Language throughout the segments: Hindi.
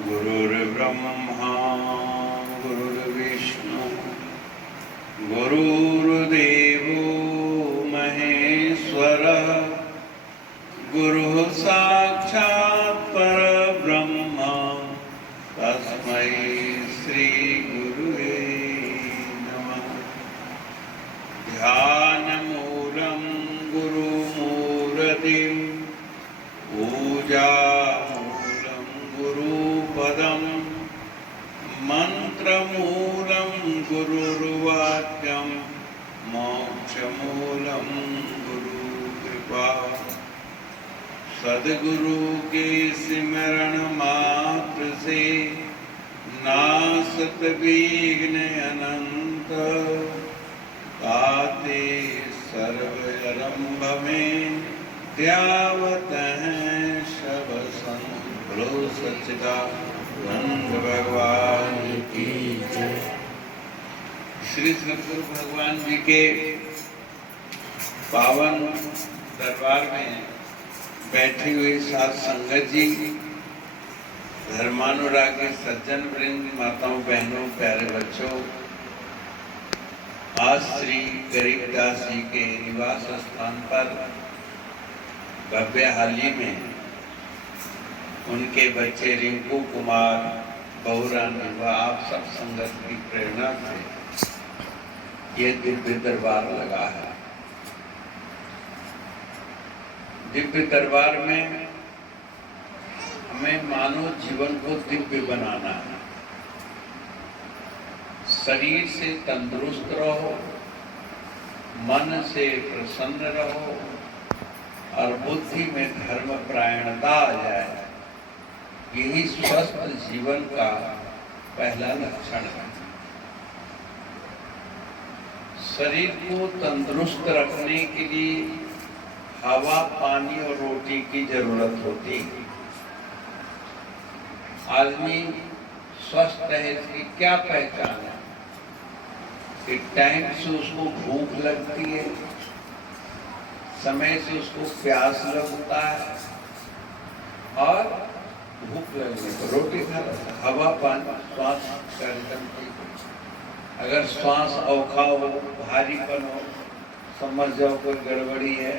गुरुर्ब्रह्मा गुरुर्विष्णु गुरुर्देवो महेश्वरः गुरुः साक्षात् परब्रह्म तस्मै श्री गुरुवे नमः। ध्यानमूलं गुरुमूर्तिं पूजामूलं गुरुपदं मंत्रमूलं गुरुर्वाक्यं मोक्षमूलं गुरुकृपा। सद्गुरु के सिमरण मात्र से नासत विघ्न अनंत, ताते सर्व आरंभ में त्यावत हैं सब संत। बोलो सच्चिदानंद भगवान की जय। श्री सद्गुरु भगवान जी के पावन दरबार में बैठी हुई साध संगत जी, धर्मानुरागी सज्जन वृंद, माताओं बहनों प्यारे बच्चों, आज श्री गरीबदास जी के निवास स्थान पर भव्य हाली में उनके बच्चे रिंकू कुमार, बहुरानी व आप सब संगत की प्रेरणा से ये दिव्य दरबार लगा है। दिव्य दरबार में हमें मानव जीवन को दिव्य बनाना है। शरीर से तंदुरुस्त रहो, मन से प्रसन्न रहो और बुद्धि में धर्म परायणता आ जाए। यही स्वस्थ जीवन का पहला लक्षण है। शरीर को तंदुरुस्त रखने के लिए हवा, पानी और रोटी की जरूरत होती है। आदमी स्वस्थ है इसकी क्या पहचान है कि टाइम से उसको भूख लगती है, समय से उसको प्यास लगता है और भूख लगने पर रोटी खा लेता है। हवा, पानी, श्वास कार्यक्रम की अगर श्वास औखा हो, भारीपन हो, समझ जाओ कोई गड़बड़ी है।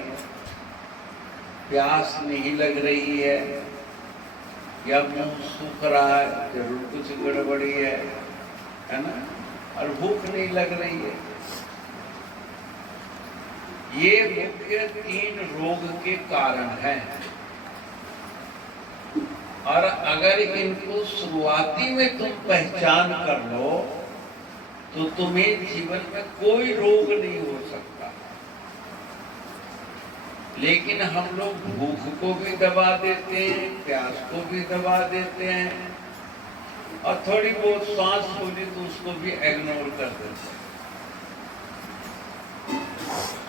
प्यास नहीं लग रही है या मुंह सूख रहा है, जरूर कुछ गड़बड़ी है ना। और भूख नहीं लग रही है। ये मुख्य 3 रोग के कारण हैं। और अगर इनको शुरुआती में तुम पहचान कर लो तो तुम्हें जीवन में कोई रोग नहीं हो सकता। लेकिन हम लोग भूख को भी दबा देते हैं, प्यास को भी दबा देते हैं और थोड़ी बहुत सांस फूली तो उसको भी इग्नोर कर देते हैं।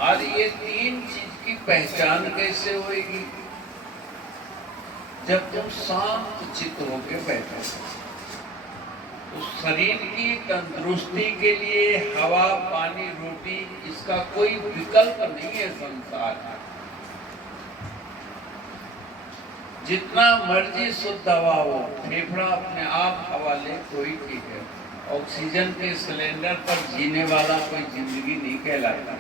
और ये 3 चीज की पहचान कैसे होगी? जब तुम शांत चित्त होकर बैठो। तो शरीर की तंदुरुस्ती के लिए हवा, पानी, रोटी इसका कोई विकल्प नहीं है संसार में। जितना मर्जी शुद्ध हवा हो, फेफड़ा अपने आप हवा ले कोई ठीक है। ऑक्सीजन के सिलेंडर पर जीने वाला कोई जिंदगी नहीं कहलाता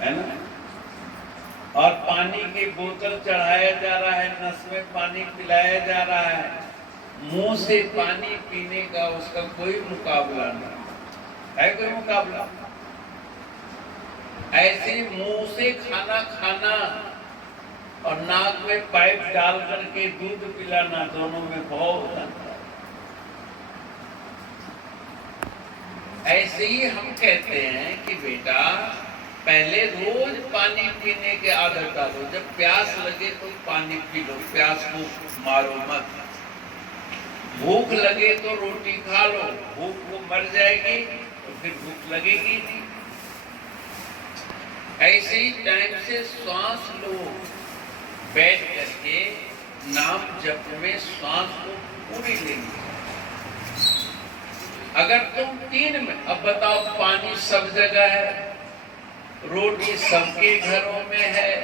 है ना। और पानी की बोतल चढ़ाया जा रहा है, नस में पानी पिलाया जा रहा है, मुंह से पानी पीने का उसका कोई मुकाबला नहीं है। कोई मुकाबला? ऐसे मुंह से खाना खाना और नाक में पाइप डाल करके दूध पिलाना, दोनों में बहुत अंतर है। ऐसे ही हम कहते हैं कि बेटा पहले रोज पानी पीने के आदत डालो। जब प्यास लगे तो पानी पी लो, प्यास को मारो मत। भूख लगे तो रोटी खा लो, भूख को मर जाएगी तो फिर भूख लगेगी नहीं। ऐसे ही टाइम से श्वास लो, बैठ करके नाम जप में श्वास को पूरी लेनी। अगर तुम 3 में, अब बताओ, पानी सब जगह है, रोटी सबके घरों में है,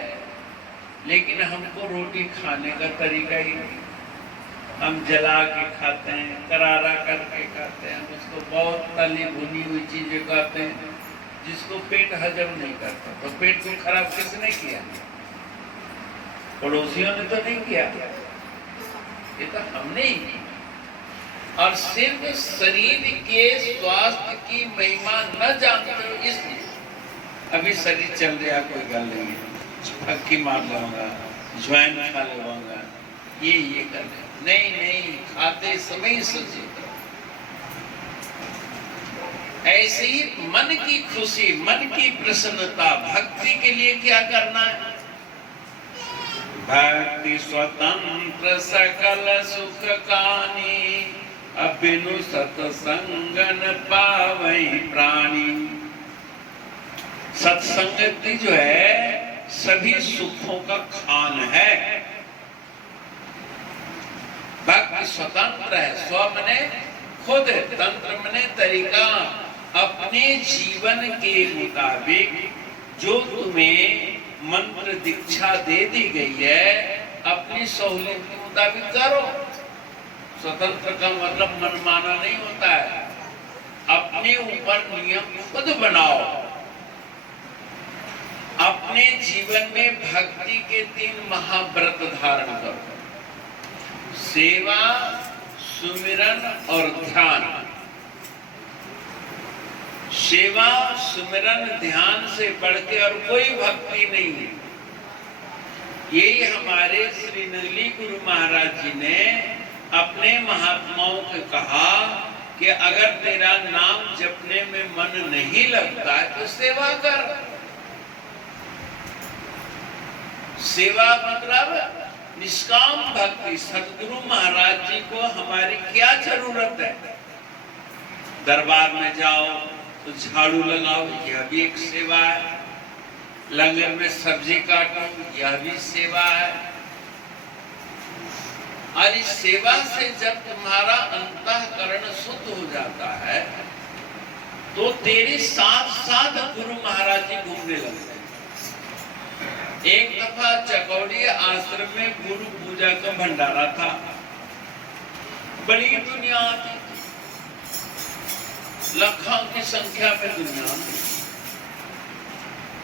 लेकिन हमको रोटी खाने का तरीका ही नहीं। हम जला के खाते हैं, करारा करके खाते हैं, उसको बहुत तली भुनी हुई चीजें खाते हैं जिसको पेट हजम नहीं करता। तो पेट को खराब किसने किया? पड़ोसियों ने तो नहीं किया, ये तो हमने ही की। और सिर्फ शरीर के स्वास्थ्य की महिमा न जानते हो इसलिए अभी शरीर चल रहा, कोई गल नहीं है, फक्की मार लूंगा, ज्वाइन खा लूंगा, ये कर ले। नहीं, खाते समय सचेत रहो। ऐसे ही मन की खुशी, मन की प्रसन्नता, भक्ति के लिए क्या करना है? भक्ति स्वतंत्र सकल सुख कानी, अबिनु सत्संगन पावै प्राणी। सत्संगति जो है सभी सुखों का खान है। भक्ति स्वतंत्र है, स्व मने खुद, तंत्र मने तरीका। अपने जीवन के मुताबिक जो तुम्हें मंत्र दीक्षा दे दी गई है, अपनी सहूलियत के मुताबिक करो। स्वतंत्र का मतलब मनमाना नहीं होता है। अपने ऊपर नियम खुद बनाओ। अपने जीवन में भक्ति के 3 महाव्रत धारण करो: सेवा, सुमिरन और ध्यान। सेवा, सुमिरन, ध्यान से बढ़ के और कोई भक्ति नहीं है। यही हमारे श्री नगली गुरु महाराज जी ने अपने महात्माओं को कहा कि अगर तेरा नाम जपने में मन नहीं लगता है तो सेवा कर। सेवा मतलब निष्काम भक्ति। सतगुरु महाराज जी को हमारी क्या जरूरत है? दरबार में जाओ तो झाड़ू लगाओ, यह भी एक सेवा है। लंगर में सब्जी काटो, यह भी सेवा है। और इस सेवा से जब तुम्हारा अंतःकरण शुद्ध हो जाता है तो तेरे साथ साथ गुरु महाराज जी घूमने लगते हैं। एक दफा चकौड़ी आश्रम में गुरु पूजा का भंडारा था। बड़ी दुनिया आती, लाखों की संख्या में दुनिया।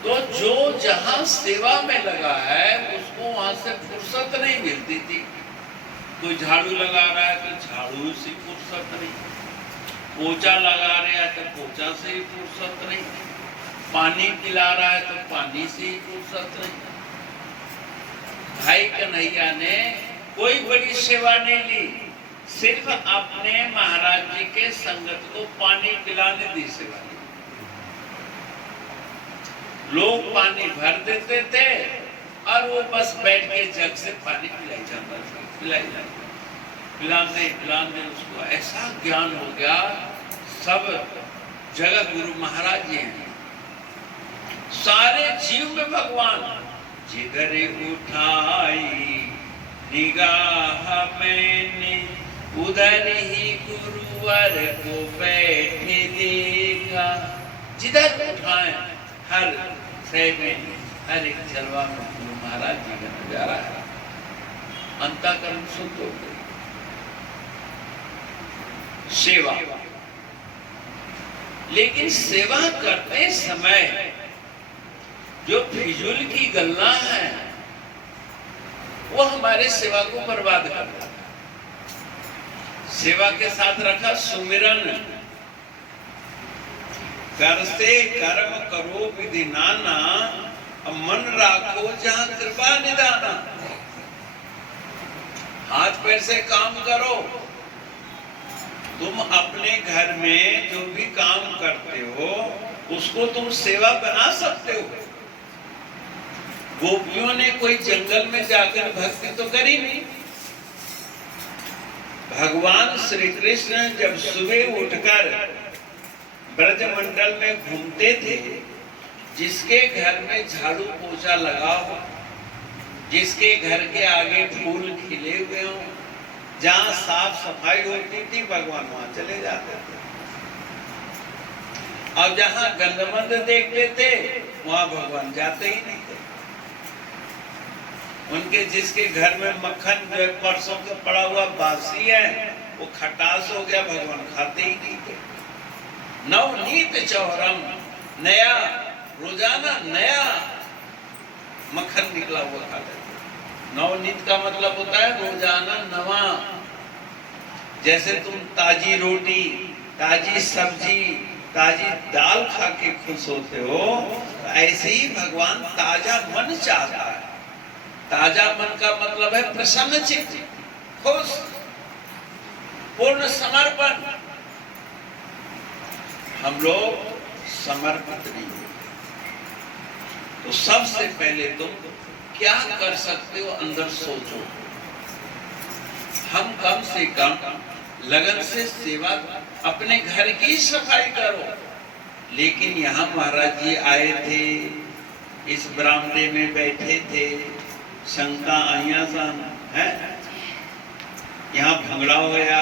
तो जो जहां सेवा में लगा है उसको वहां से फुर्सत नहीं मिलती थी। कोई झाड़ू लगा रहा है तो झाड़ू से फुर्सत नहीं, पोछा लगा रहा है तो पोछा से ही फुर्सत नहीं, पानी पिला रहा है तो पानी से ही फुर्सत नहीं। भाई कन्हैया ने कोई बड़ी सेवा नहीं ली, सिर्फ अपने महाराज जी के संगत को पानी पिलाने दी सेवा ली। लोग पानी भर देते थे और वो बस बैठ के जग से पानी पिलाई जाता था, पिलाते उसको ऐसा ज्ञान हो गया। सब जगह गुरु महाराज जी हैं, सारे जीव में भगवान। जिधर उठाई निगाह मैंने उधर ही गुरुवर को बैठे देखा। जिधर उठाए हर शहर में, हर एक जलवा में गुरु महाराज जी का नजारा है। अंतःकरण शुद्ध हो गई। सेवा, लेकिन सेवा करते समय जो फिजूल की गल्ला है वो हमारे सेवा को बर्बाद करता है। सेवा के साथ रखा सुमिरन। कर से कर्म करो विधि नाना, मन राखो जहां कृपा निदाना। हाथ पैर से काम करो। तुम अपने घर में जो भी काम करते हो उसको तुम सेवा बना सकते हो। गोपियों ने कोई जंगल में जाकर भक्ति तो करी नहीं। भगवान श्री कृष्ण जब सुबह उठकर ब्रजमंडल में घूमते थे, जिसके घर में झाड़ू पोछा लगा हो, जिसके घर के आगे फूल खिले हुए हो, जहां साफ सफाई होती थी भगवान वहां चले जाते थे। अब जहां गंदमंद देखते थे वहां भगवान जाते ही नहीं थे। उनके जिसके घर में मक्खन जो परसों का पड़ा हुआ बासी है वो खटास हो गया, भगवान खाते ही नहीं थे। नवनीत चौरम, नया रोजाना नया मक्खन निकला हुआ खाते थे। नवनीत का मतलब होता है रोजाना नवा। जैसे तुम ताजी रोटी, ताजी सब्जी, ताजी दाल खा के खुश होते हो, ऐसे ही भगवान ताजा मन चाहता है। ताजा मन का मतलब है प्रसन्न चित्त, खुश, पूर्ण समर्पण। हम लोग समर्पित नहीं होते। तो सबसे पहले तुम क्या कर सकते हो अंदर सोचो। हम कम से कम लगन से सेवा, अपने घर की सफाई करो। लेकिन यहाँ महाराज जी आए थे, इस बरामदे में बैठे थे, शंका आइया सन है, यहाँ भंगड़ा हो गया।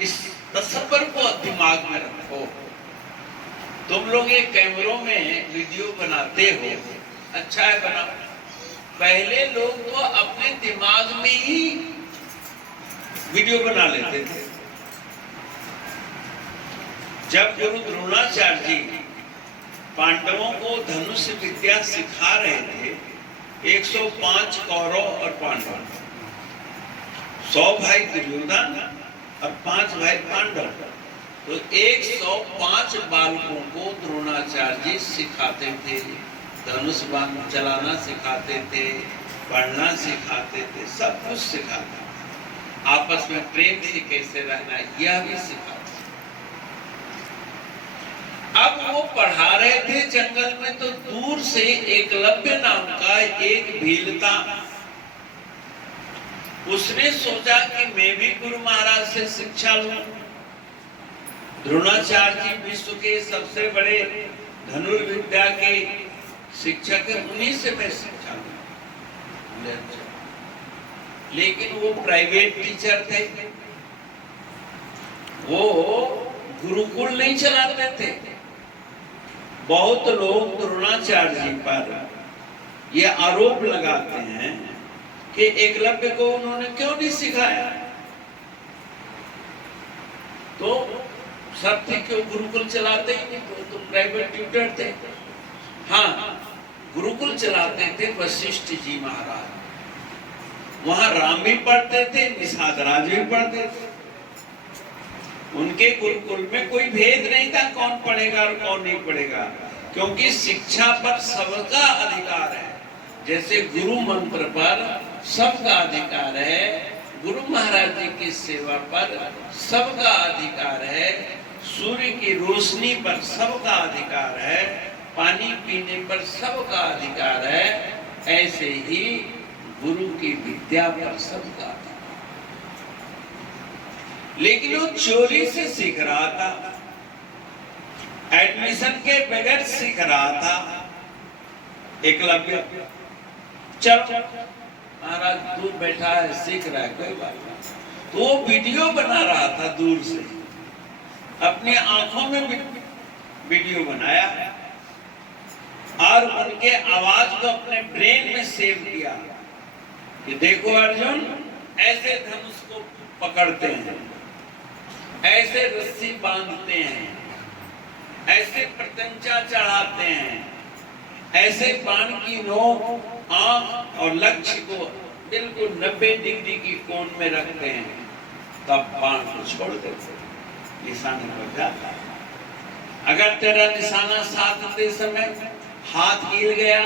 इस तस्वर को दिमाग में रखो। तुम लोग ये कैमरों में वीडियो बनाते हो, अच्छा है बनाओ। पहले लोग तो अपने दिमाग में ही वीडियो बना लेते थे। जब गुरु द्रोणाचार्य जी पांडवों को धनुष विद्या सिखा रहे थे, 105 कौरव और पांडव, 100 भाई दुर्योधन और 5 भाई पांडव, तो 105 बालकों को द्रोणाचार्य जी सिखाते थे। धनुष बाण चलाना सिखाते थे, पढ़ना सिखाते थे, सब कुछ सिखाते थे। आपस में प्रेम से कैसे रहना यह भी सिखाते। अब वो पढ़ा रहे थे जंगल में, तो दूर से एकलव्य नाम का एक भील था। उसने सोचा कि मैं भी गुरु महाराज से शिक्षा लूं। द्रोणाचार्य जी विश्व के सबसे बड़े धनुर्विद्या के शिक्षक है, उन्हीं से मैं शिक्षा लूं। लेकिन वो प्राइवेट टीचर थे, वो गुरुकुल नहीं चलाते थे। बहुत लोग द्रोणाचार्य जी पर ये आरोप लगाते हैं कि एकलव्य को उन्होंने क्यों नहीं सिखाया। तो सब थे क्यों गुरुकुल चलाते ही नहीं, तो प्राइवेट ट्यूटर थे। हाँ, गुरुकुल चलाते थे वशिष्ठ जी महाराज। वहां राम भी पढ़ते थे, निषाद राज भी पढ़ते थे। उनके गुरुकुल में कोई भेद नहीं था कौन पढ़ेगा और कौन नहीं पढ़ेगा, क्योंकि शिक्षा पर सबका अधिकार है। जैसे गुरु मंत्र पर सबका अधिकार है, गुरु महाराज जी की सेवा पर सबका अधिकार है, सूर्य की रोशनी पर सबका अधिकार है, पानी पीने पर सबका अधिकार है, ऐसे ही गुरु की विद्या पर सबका अधिकार। लेकिन वो चोरी से सीख रहा था, एडमिशन के बगैर सीख रहा था। एकलव्य चलो महाराज दूर बैठा है, सीख रहा है, कोई बात नहीं। तो वो वीडियो बना रहा था दूर से, अपनी आंखों में वीडियो बनाया और उनके आवाज को अपने ब्रेन में सेव किया कि देखो अर्जुन ऐसे धनुष को पकड़ते हैं, ऐसे रस्सी बांधते हैं, ऐसे प्रत्यंचा चढ़ाते हैं, ऐसे बाण की नोक आंख और लक्ष्य को बिल्कुल 90 डिग्री की कोण में रखते हैं, तब बाण को छोड़ देते, निशाने पर जाता। अगर तेरा निशाना साधते समय हाथ हिल गया,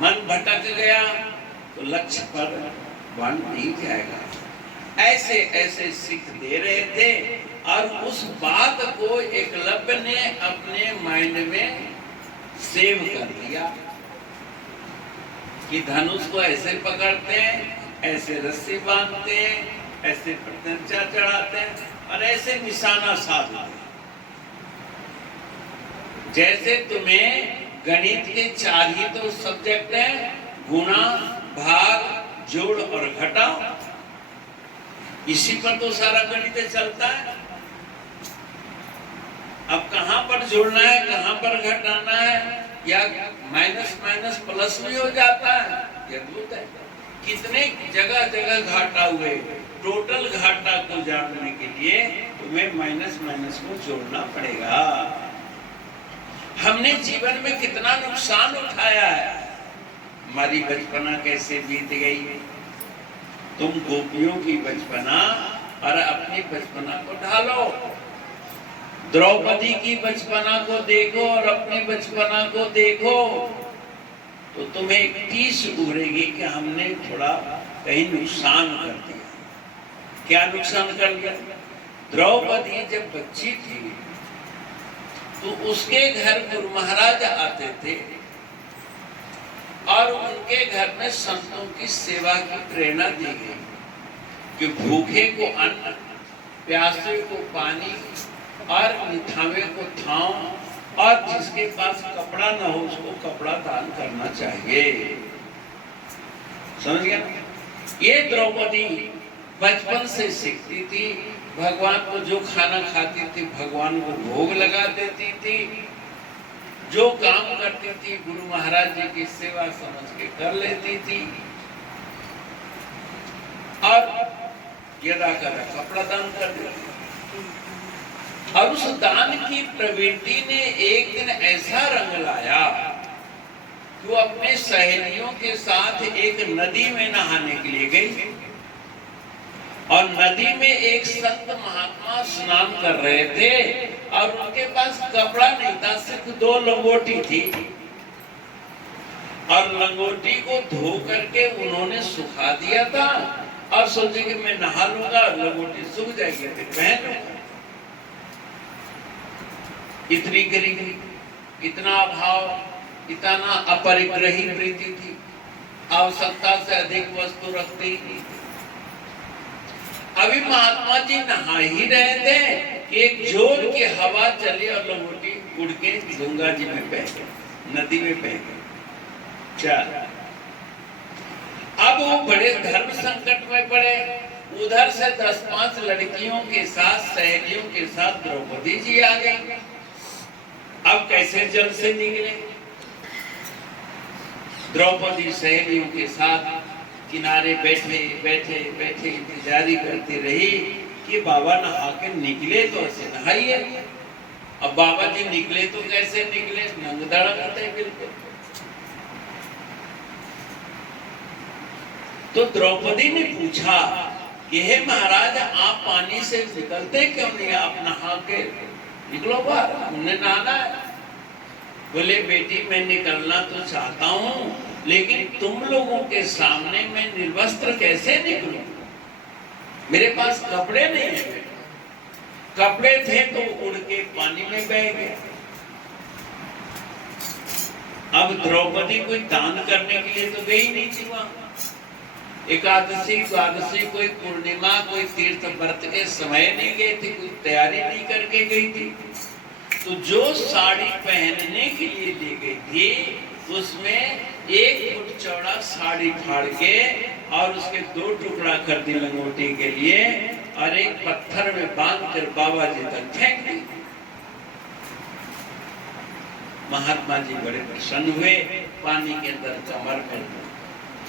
मन भटक गया, तो लक्ष्य पर बाण नहीं जाएगा। ऐसे ऐसे सीख दे रहे थे और उस बात को एकलव्य ने अपने माइंड में सेव कर दिया कि धनुष को ऐसे पकड़ते हैं, ऐसे रस्सी बांधते हैं, ऐसे प्रत्यंचा चढ़ाते हैं और ऐसे निशाना साधते हैं। जैसे तुम्हें गणित के 4 ही तो सब्जेक्ट हैं, गुणा, भाग, जोड़ और घटा, इसी पर तो सारा गणित चलता है। अब कहां पर जोड़ना है, कहां पर घटाना है, या माइनस माइनस प्लस भी हो जाता है, ये अद्भुत है। कितने जगह जगह घाटा हुए, टोटल घाटा को जानने के लिए तुम्हें माइनस माइनस को जोड़ना पड़ेगा। हमने जीवन में कितना नुकसान उठाया है, हमारी बचपना कैसे बीत गई। तुम गोपियों की बचपना और अपनी बचपना को ढालो, द्रौपदी की बचपना को देखो और अपनी बचपना को देखो, तो तुम्हें एक टीस उभरेगी कि हमने थोड़ा कहीं नुकसान कर दिया। क्या नुकसान कर दिया? द्रौपदी जब बच्ची थी तो उसके घर गुरु महाराज आते थे और उनके घर में संतों की सेवा की प्रेरणा दी गई कि भूखे को अन्न, प्यासे को पानी और निथावे को थाव, और जिसके पास कपड़ा न हो उसको कपड़ा दान करना चाहिए। समझ गया? ये द्रौपदी बचपन से सीखती थी। भगवान को जो खाना खाती थी भगवान को भोग लगा देती थी, जो काम करती थी गुरु महाराज जी की सेवा समझ के कर लेती थी, और यदा कदा कपड़ा दान कर देती थी। और उस दान की प्रवृत्ति ने एक दिन ऐसा रंग लाया कि वो अपने सहेलियों के साथ एक नदी में नहाने के लिए गई, और नदी में एक संत महात्मा स्नान कर रहे थे और उनके पास कपड़ा नहीं था, सिर्फ 2 लंगोटी थी, और लंगोटी को धो करके उन्होंने सुखा दिया था और सोचे कि मैं नहा लूंगा, लंगोटी सूख जाएगी फिर पहन लूंगा। इतनी गरीबी, इतना अभाव, इतना अपरिग्रही प्रीति थी, आवश्यकता से अधिक वस्तु रखते ही नहीं। अभी महात्मा जी नहा ही रहे थे कि एक जोर की हवा चली और लंगोटी उड़ के गंगा जी में बह गई, नदी में बह गई। चल, अब वो बड़े धर्म संकट में पड़े। उधर से 10-5 लड़कियों के साथ, सहेलियों के साथ द्रौपदी जी आ गई। अब कैसे जल से निकले? द्रौपदी सहेलियों के साथ किनारे बैठे बैठे बैठे इंतजारी करती रही कि बाबा नहा के निकले तो ऐसे नहाइए। अब बाबा जी निकले तो कैसे निकले? नंगदड़ा करते बिल्कुल। तो द्रौपदी ने पूछा कि हे महाराज, आप पानी से निकलते क्यों नहीं? आप नहा के निकलो बाहर, हमने नहाना है। बोले बेटी मैं निकलना तो चाहता हूँ, लेकिन तुम लोगों के सामने मैं निर्वस्त्र कैसे निकलूं? मेरे पास कपड़े नहीं है। कपड़े थे तो उड़ के पानी में बह गए। अब द्रौपदी कोई दान करने के लिए तो गई नहीं थी वहां। एकादशी, द्वादशी, कोई पूर्णिमा, कोई तीर्थ व्रत के समय नहीं गई थी, कोई तैयारी नहीं करके गई थी। तो जो साड़ी पहनने के लिए ले गई थी उसमें 1 फुट चौड़ा साड़ी फाड़ के और उसके 2 टुकड़ा कर दी लंगोटी के लिए, और एक पत्थर में बांध कर बाबा जी तक फेंक दी। महात्मा जी बड़े प्रसन्न हुए, पानी के अंदर कमर में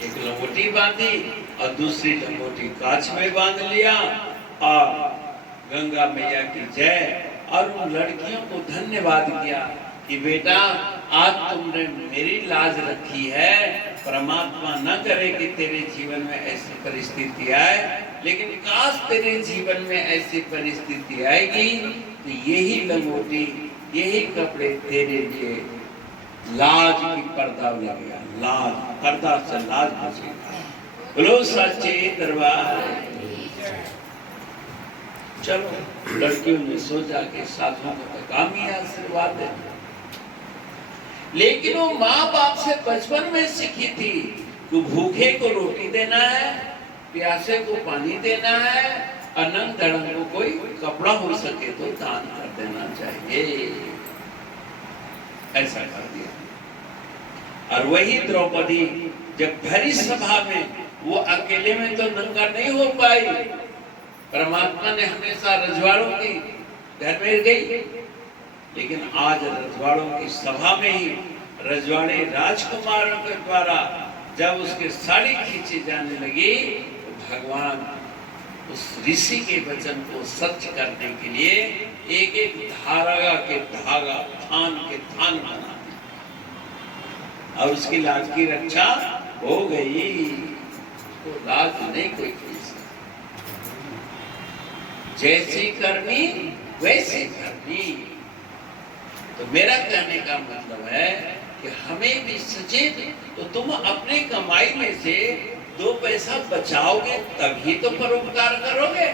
एक लंगोटी बांधी और दूसरी लंगोटी कांच में बांध लिया, और गंगा मैया की जय, और उन लड़कियों को धन्यवाद किया कि बेटा आज तुमने मेरी लाज रखी है। परमात्मा न करे कि तेरे जीवन में ऐसी परिस्थिति आए, लेकिन काश तेरे जीवन में ऐसी परिस्थिति आएगी तो यही लंगोटी, यही कपड़े तेरे लिए लाज की पर्दा लगेगा। लाज, पर्दा से लाज बचेगा। बोलो सच्चे दरबार। चलो, लड़कियों ने सोचा कि साधुओं को तो काम ही आशीर्वाद दे, लेकिन वो माँ बाप से बचपन में सीखी थी कि भूखे को रोटी देना है, प्यासे को पानी देना है, अनंत धड़ंग को कोई कपड़ा हो सके तो दान कर देना चाहिए। ऐसा कर दिया। और वही द्रौपदी जब भरी सभा में, वो अकेले में तो नंगा नहीं हो पाई। परमात्मा ने हमेशा रजवाड़ों की घर में गई, लेकिन आज रजवाड़ों की सभा में ही रजवाड़े राजकुमारों के द्वारा जब उसके साड़ी खींची जाने लगी तो भगवान उस ऋषि के वचन को सत्य करने के लिए एक एक धागा के धागा, थान के थान बना और उसकी लाज की रक्षा हो गई। उसको लाज नहीं कोई की सकता। जैसी करनी वैसी करनी। तो मेरा कहने का मतलब है कि हमें भी सचेत, तो तुम अपनी कमाई में से 2 पैसा बचाओगे तभी तो परोपकार करोगे।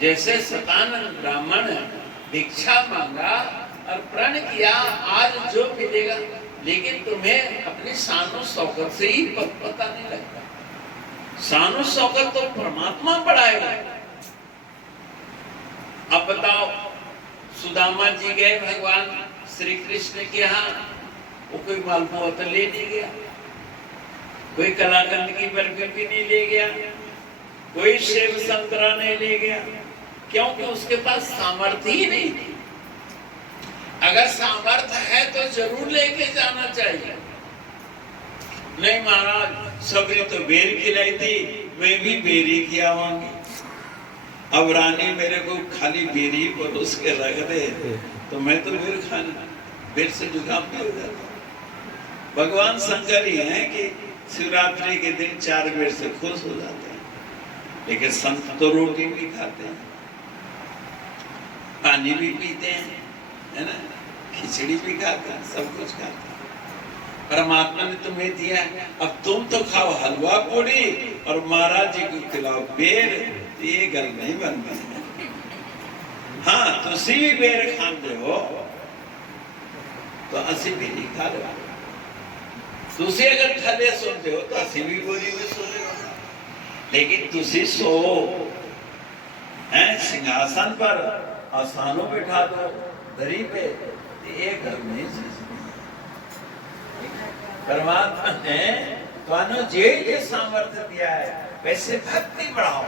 जैसे शतानंद ब्राह्मण भिक्षा मांगा और प्रण किया आज जो मिलेगा, लेकिन तुम्हें अपनी शानो शौकत से ही पता नहीं लगता। शानो शौकत तो परमात्मा बढ़ाएगा। अब बताओ, सुदामा जी गए भगवान श्री कृष्ण के यहाँ, वो कोई मालपुआ तो ले नहीं गया, कोई कलाकंद की बर्फी भी नहीं ले गया, कोई सेब संतरा नहीं ले गया, क्योंकि उसके पास सामर्थ्य ही नहीं थी। अगर सामर्थ्य है तो जरूर लेके जाना चाहिए। नहीं महाराज, सबने तो बेर खिलाई थी, मैं भी बेरी खिलाऊंगी। अब रानी मेरे को खाली बेरी परोस के रख दे तो मैं तो बेर खाना, बेर से जुकाम भी हो जाता। भगवान शंकर ही हैं कि शिवरात्रि के दिन 4 बेर से खुश हो जाते हैं, लेकिन संत तो रोटी भी खाते हैं, पानी भी पीते हैं, है ना, खिचड़ी भी खाते हैं, सब कुछ खाते हैं। परमात्मा ने तुम्हें दिया, अब तुम तो खाओ हलवा पूरी और महाराज जी को खिलाओ बेर, ये गल नहीं बनती। हाँ, तुसी भी बेर खाते हो तो असी भी नहीं खा रहे। तुसी अगर थले सोते हो तो असी भी बोरी में सो रहे हो, लेकिन तुसी सो हैं सिंहासन पर, आसानों बैठा दो दरी पे, ये घर नहीं सी। परमात्मा ने तो जे सामर्थ्य दिया है, वैसे भक्ति बढ़ाओ।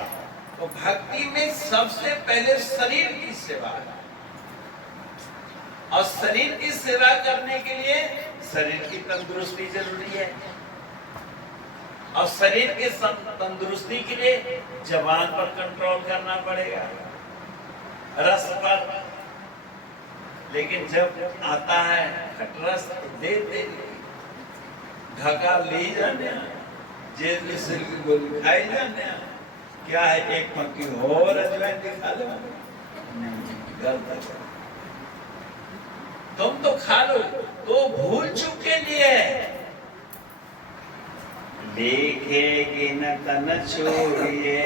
तो भक्ति में सबसे पहले शरीर की सेवा है, और शरीर की सेवा करने के लिए शरीर की तंदुरुस्ती जरूरी है, और शरीर के तंदुरुस्ती के लिए जबान पर कंट्रोल करना पड़ेगा, रस पर। लेकिन जब आता है खटरस दे ढका ले जाने, जेल में सिर की गोली खाई जाने, क्या है एक मक्की और अजवाइन दिखा लो, गलत। तुम तो खा लो, तो भूल चूक के लिए देखेगी न तन छोड़िए,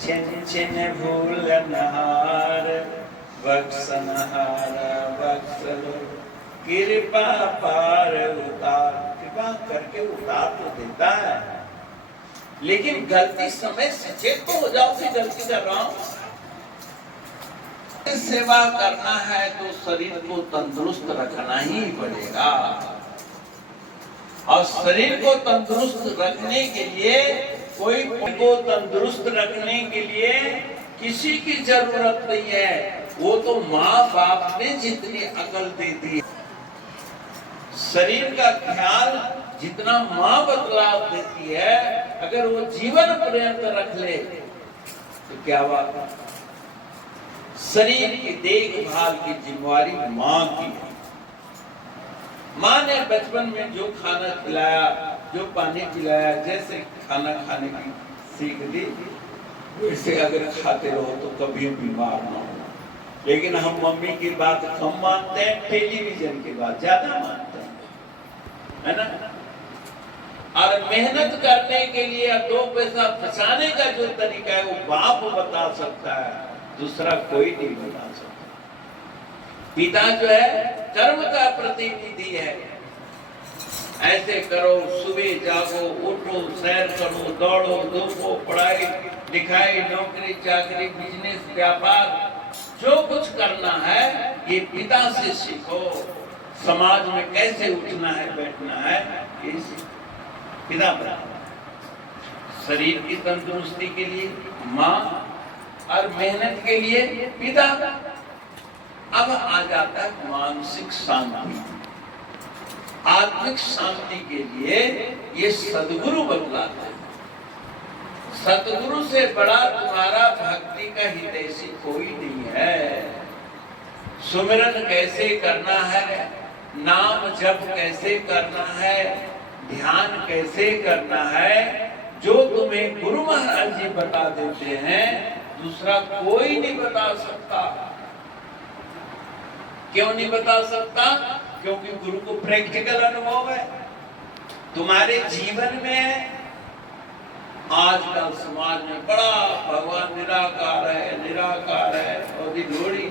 छिन छिन भूल नहार, बख्शनहार बख्श लो, कृपा पार उतार। कृपा करके उतार तो देता है, लेकिन गलती समय सचेत तो हो जाओ कि गलती कर रहा हूं। सेवा करना है तो शरीर को तंदुरुस्त रखना ही पड़ेगा, और शरीर को तंदुरुस्त रखने के लिए कोई को तंदुरुस्त रखने के लिए किसी की जरूरत नहीं है, वो तो माँ बाप ने जितनी अकल दे दी। शरीर का ख्याल जितना माँ बतलाव देती है, अगर वो जीवन पर्यंत रख ले तो क्या बात है। शरीर की देखभाल की जिम्मेवारी माँ की है। माँ ने बचपन में जो खाना खिलाया, जो पानी पिलाया, जैसे खाना खाने की सीख दी, इसे अगर खाते रहो तो कभी बीमार ना हो। लेकिन हम मम्मी की बात कम मानते हैं, टेलीविजन की बात ज्यादा मानते हैं, है ना। और मेहनत करने के लिए 2 पैसा बचाने का जो तरीका है वो बाप बता सकता है, दूसरा कोई नहीं बता सकता। पिता जो है कर्म का प्रतिनिधि है। ऐसे करो, सुबह जागो, उठो, सैर करो, दौड़ो, धूपो, पढ़ाई लिखाई, नौकरी चाकरी, बिजनेस, व्यापार, जो कुछ करना है ये पिता से सीखो। समाज में कैसे उठना है, बैठना है, ये पिता बता। शरीर की तंदुरुस्ती के लिए माँ, और मेहनत के लिए पिता। अब आ जाता है मानसिक शांति। आत्मिक शांति के लिए ये सद्गुरु बतलाते हैं। सतगुरु से बड़ा तुम्हारा भक्ति का हितैषी कोई नहीं है। सुमिरन कैसे करना है, नाम जप कैसे करना है, ध्यान कैसे करना है, जो तुम्हें गुरु महाराज जी बता देते हैं, दूसरा कोई नहीं बता सकता। क्यों नहीं बता सकता? क्योंकि गुरु को प्रैक्टिकल अनुभव है। तुम्हारे जीवन में आजकल समाज में बड़ा भगवान निराकार है और ढोड़ी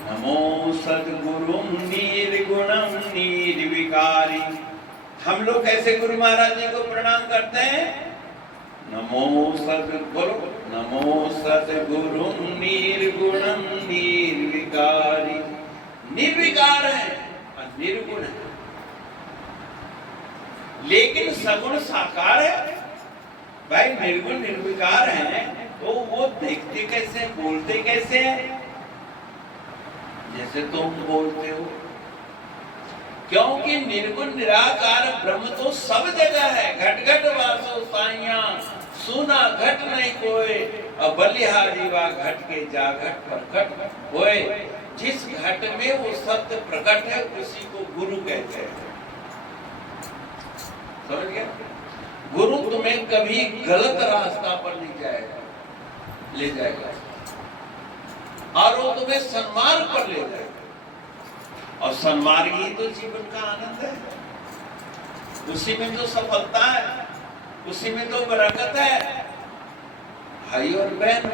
नमो सद्गुरुं निर्गुणं निर्विकारी। हम लोग कैसे गुरु महाराज जी को प्रणाम करते हैं? नमो सद्गुरुं निर्गुणं निर्विकारी। निर्विकार है और निर्गुण है, लेकिन सगुण साकार है। भाई निर्गुण निर्विकार है तो वो देखते कैसे, बोलते कैसे हैं? जैसे तुम बोलते हो। क्योंकि निर्गुण निराकार ब्रह्म तो सब जगह है। घट घट वासो साइया, सुना घट नहीं कोई, और बलिहारी वा घट के जा घट प्रकट होए। जिस घट में वो सत्य प्रकट है उसी को गुरु कहते हैं। समझ गया? गुरु तुम्हें कभी गलत रास्ता पर ले जाएगा और वो तुम्हें सन्मार्ग पर ले जाएगा। और सन्मार्ग ही तो जीवन का आनंद है। उसी में तो सफलता है, उसी में तो बरकत है। भाई और बहन,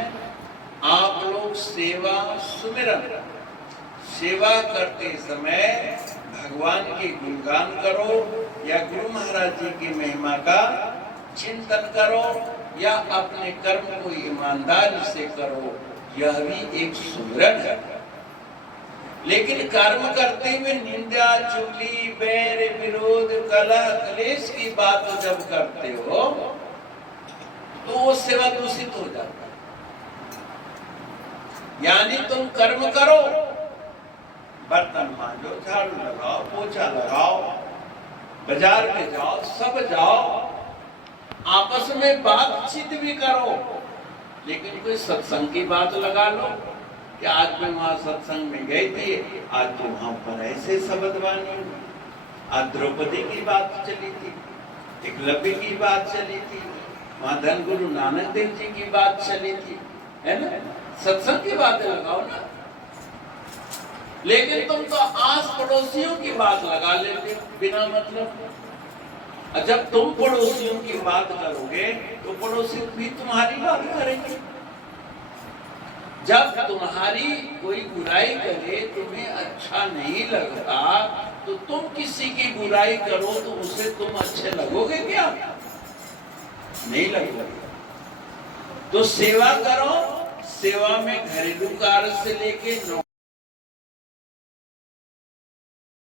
आप लोग सेवा सुमिरन सेवा करते समय भगवान के गुणगान करो या गुरु महाराज जी की महिमा का चिंतन करो या अपने कर्म को ईमानदारी से करो, यह भी एक सुमिरन है। लेकिन कर्म करते हुए निंदा, चुगली, बैर, विरोध, कलह, क्लेश की बात जब करते हो तो वो सेवा दूषित हो जाता है। यानी तुम कर्म करो, बर्तन मांजो, झाड़ू लगाओ, पोछा लगाओ, बाजार में जाओ, सब जाओ, आपस में बातचीत भी करो, लेकिन कोई सत्संग की बात लगा लो कि आज मैं वहां सत्संग में गई थी, आज तो वहां पर ऐसे शब्द वाणी, आज द्रौपदी की बात चली थी, एकलव्य की बात चली थी, वहां धन गुरु नानक देव जी की बात चली थी, है ना? सत्संग की बातें लगाओ ना। लेकिन तुम तो आस पड़ोसियों की बात लगा लेते बिना मतलब। जब तुम पड़ोसियों की बात करोगे तो पड़ोसी भी तुम्हारी बात करेंगे। जब तुम्हारी कोई बुराई करे, तुम्हें अच्छा नहीं लगता, तो तुम किसी की बुराई करो तो उसे तुम अच्छे लगोगे क्या? नहीं लगोगे। तो सेवा करो। सेवा में घरेलू कार्य से लेके